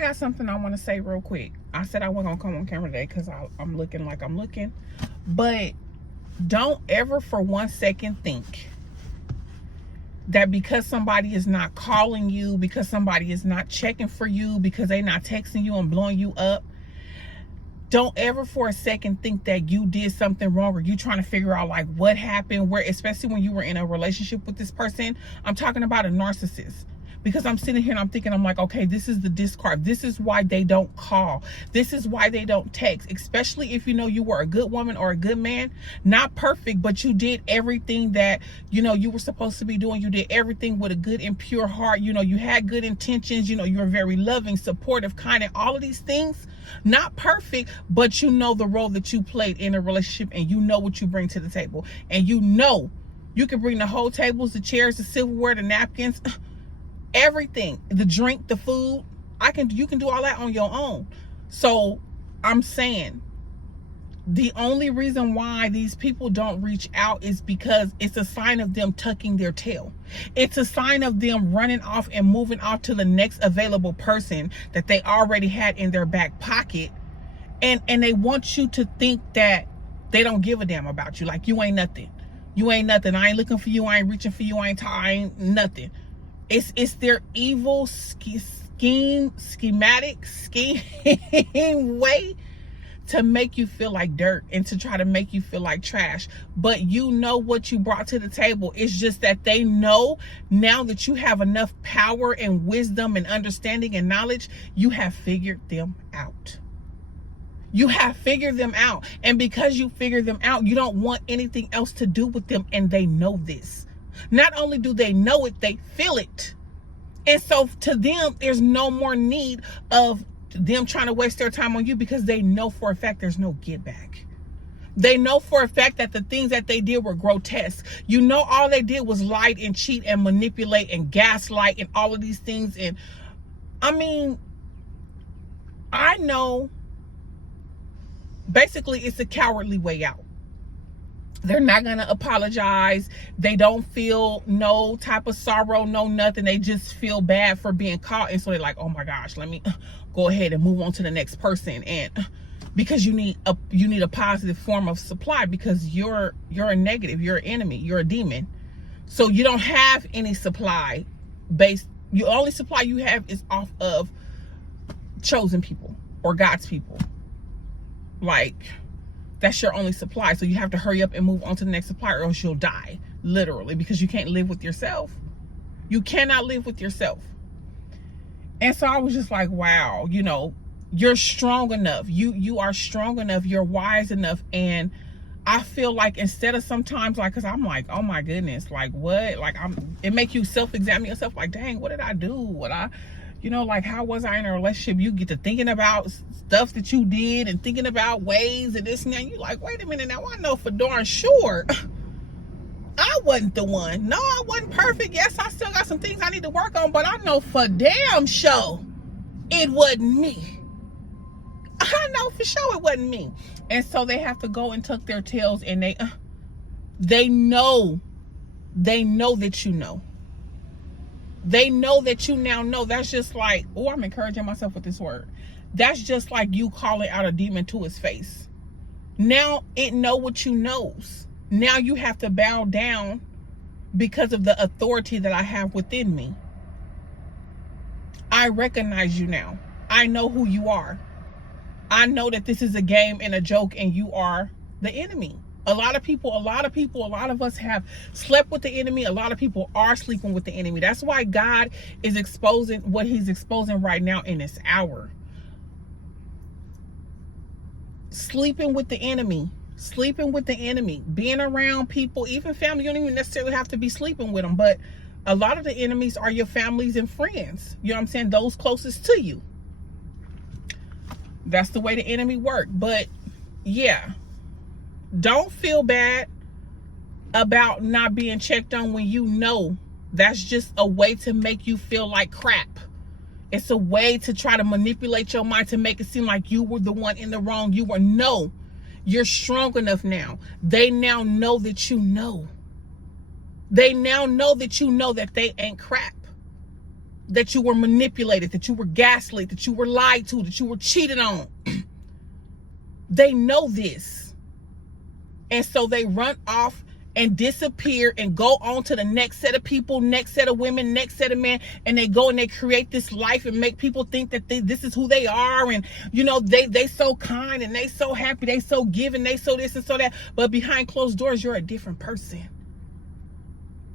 I got something I want to say real quick. I said I wasn't going to come on camera today because I'm looking like I'm looking. But don't ever for 1 second think that because somebody is not calling you, because somebody is not checking for you, because they not texting you and blowing you up, don't ever for a second think that you did something wrong or you trying to figure out like what happened, where, especially when you were in a relationship with this person. I'm talking about a narcissist. Because I'm sitting here and I'm thinking, I'm like, okay, this is the discard. This is why they don't call. This is why they don't text, especially if you know you were a good woman or a good man. Not perfect, but you did everything that, you know, you were supposed to be doing. You did everything with a good and pure heart. You know, you had good intentions. You know, you're very loving, supportive, kind, and all of these things. Not perfect, but you know the role that you played in a relationship and you know what you bring to the table. And you know you can bring the whole tables, the chairs, the silverware, the napkins, everything, the drink, the food. You can do all that on your own. So I'm saying the only reason why these people don't reach out is because it's a sign of them tucking their tail. It's a sign of them running off and moving off to the next available person that they already had in their back pocket. And they want you to think that they don't give a damn about you. Like you ain't nothing. You ain't nothing. I ain't looking for you. I ain't reaching for you. I ain't nothing. It's their evil schematic way to make you feel like dirt and to try to make you feel like trash. But you know what you brought to the table. It's just that they know now that you have enough power and wisdom and understanding and knowledge, you have figured them out. You have figured them out. And because you figured them out, you don't want anything else to do with them. And they know this. Not only do they know it, they feel it. And so to them, there's no more need of them trying to waste their time on you because they know for a fact there's no get back. They know for a fact that the things that they did were grotesque. You know, all they did was lie and cheat and manipulate and gaslight and all of these things. And I mean, I know basically it's a cowardly way out. They're not going to apologize. They don't feel no type of sorrow, no nothing. They just feel bad for being caught. And so they're like, oh my gosh, let me go ahead and move on to the next person. And because you need a positive form of supply because you're a negative, you're an enemy, you're a demon. So you don't have any supply based. The only supply you have is off of chosen people or God's people. Like, that's your only supply. So you have to hurry up and move on to the next supply or else you'll die, literally, because you can't live with yourself. You cannot live with yourself. And so I was just like, wow, you know, you're strong enough. You are strong enough. You're wise enough. And I feel like instead of sometimes like, cause I'm like, oh my goodness, like what? Like it make you self-examine yourself. Like, dang, what did I do? You know, like how was I in a relationship? You get to thinking about stuff that you did and thinking about ways and this and that. You like, wait a minute now, I know for darn sure I wasn't the one. No, I wasn't perfect. Yes, I still got some things I need to work on, but I know for damn sure it wasn't me. I know for sure it wasn't me. And so they have to go and tuck their tails and they know that you know. They know that you now know. That's just like, oh, I'm encouraging myself with this word. That's just like you calling out a demon to his face. Now it know what you knows. Now you have to bow down because of the authority that I have within me. I recognize you now. I know who you are. I know that this is a game and a joke and you are the enemy. A lot of us have slept with the enemy. A lot of people are sleeping with the enemy. That's why God is exposing what he's exposing right now in this hour. Sleeping with the enemy, being around people, even family. You don't even necessarily have to be sleeping with them, but a lot of the enemies are your families and friends. You know what I'm saying? Those closest to you. That's the way the enemy works. But yeah. Don't feel bad about not being checked on when you know that's just a way to make you feel like crap. It's a way to try to manipulate your mind to make it seem like you were the one in the wrong. No, you're strong enough now. They now know that you know. They now know that you know that they ain't crap. that you were manipulated, that you were gaslit, that you were lied to, that you were cheated on. They know this. And so they run off and disappear and go on to the next set of people, next set of women, next set of men, and they go and they create this life and make people think that this is who they are. And you know, they so kind and they so happy, they so giving, they so this and so that, but behind closed doors, you're a different person.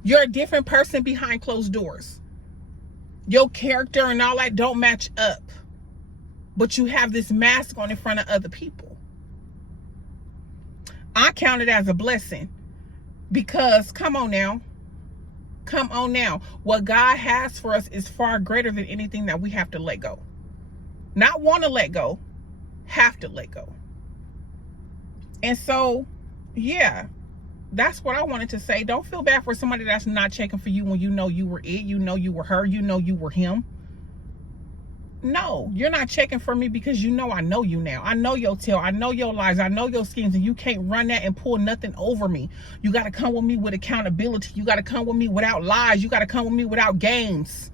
You're a different person behind closed doors. Your character and all that don't match up, but you have this mask on in front of other people. I count it as a blessing. Because come on now, what God has for us is far greater than anything that we have to let go. Not want to let go, have to let go. And so, yeah, that's what I wanted to say. Don't feel bad for somebody that's not checking for you when you know you were it, you know you were her, you know you were him. No, you're not checking for me because you know I know you now. I know your tale. I know your lies. I know your schemes, and you can't run that and pull nothing over me. You got to come with me with accountability. You got to come with me without lies. You got to come with me without games.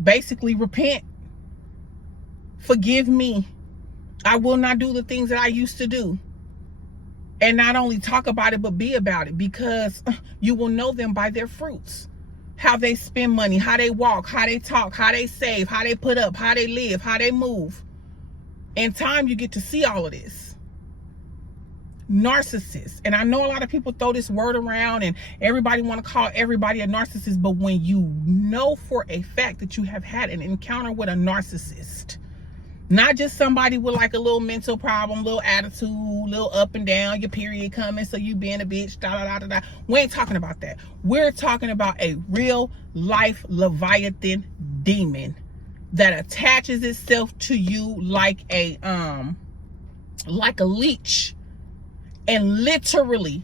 Basically, repent. Forgive me. I will not do the things that I used to do. And not only talk about it, but be about it, because you will know them by their fruits. How they spend money, how they walk, how they talk, how they save, how they put up, how they live, how they move. In time, you get to see all of this. Narcissists. And I know a lot of people throw this word around and everybody want to call everybody a narcissist. But when you know for a fact that you have had an encounter with a narcissist, not just somebody with like a little mental problem, little attitude, little up and down, your period coming, so you being a bitch, da. We ain't talking about that. We're talking about a real life Leviathan demon that attaches itself to you like a leech and literally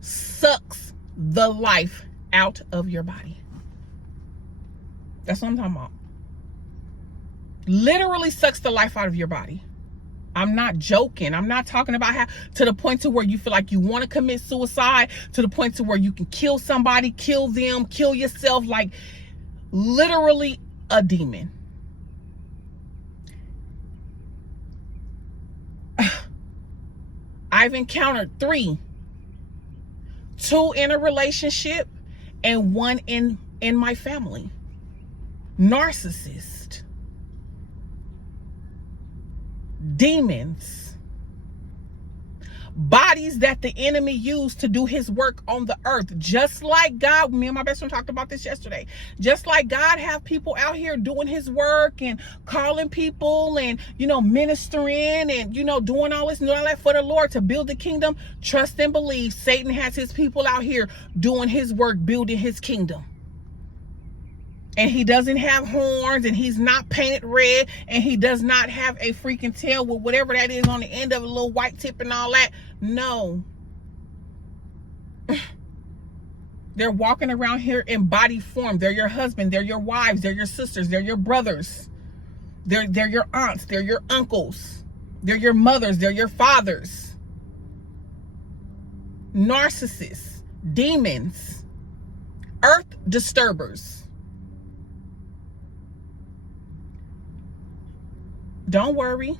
sucks the life out of your body. That's what I'm talking about. Literally sucks the life out of your body. I'm not joking. I'm not talking about how to the point to where you feel like you want to commit suicide, to the point to where you can kill somebody, kill them, kill yourself, like literally a demon. I've encountered 3. 2 in a relationship and 1 in my family. Narcissist. Demons. Bodies that the enemy used to do his work on the earth. Just like God, me and my best friend talked about this yesterday. Just like God have people out here doing his work and calling people and, you know, ministering and, you know, doing all this and all that for the Lord to build the kingdom. Trust and believe Satan has his people out here doing his work, building his kingdom. And he doesn't have horns, and he's not painted red, and he does not have a freaking tail with whatever that is on the end of a little white tip and all that. No. They're walking around here in body form. They're your husband. They're your wives. They're your sisters. They're your brothers. They're your aunts. They're your uncles. They're your mothers. They're your fathers. Narcissists. Demons. Earth disturbers. Don't worry.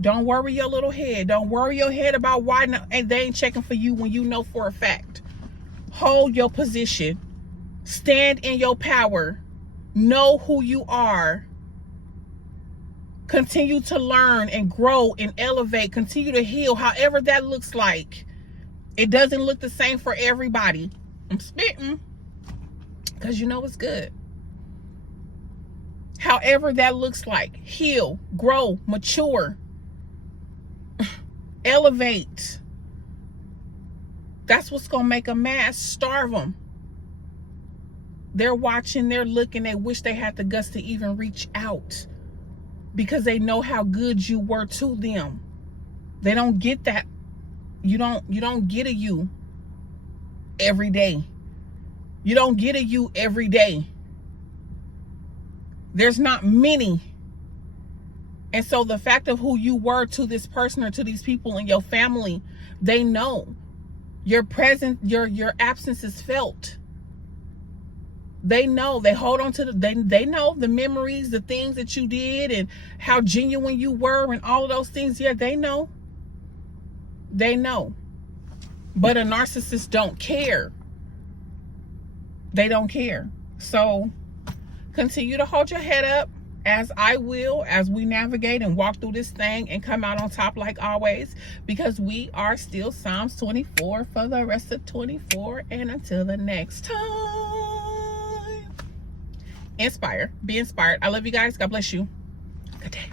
Don't worry your little head. Don't worry your head about why and they ain't checking for you when you know for a fact. Hold your position. Stand in your power. Know who you are. Continue to learn and grow and elevate. Continue to heal, however that looks like. It doesn't look the same for everybody. I'm spitting because you know it's good. However that looks like. Heal, grow, mature, elevate. That's what's going to make a mass. Starve them. They're watching, they're looking, they wish they had the guts to even reach out because they know how good you were to them. They don't get that. You don't get a you every day. You don't get a you every day. There's not many. And so the fact of who you were to this person or to these people in your family, they know your presence, your absence is felt. They know. They hold on to they know the memories, the things that you did, and how genuine you were, and all of those things. Yeah, they know. They know. But a narcissist don't care. They don't care. So continue to hold your head up, as I will, as we navigate and walk through this thing and come out on top like always, because we are still Psalms 24 for the rest of 24. And until the next time, inspire, be inspired. I love you guys. God bless you. Good day.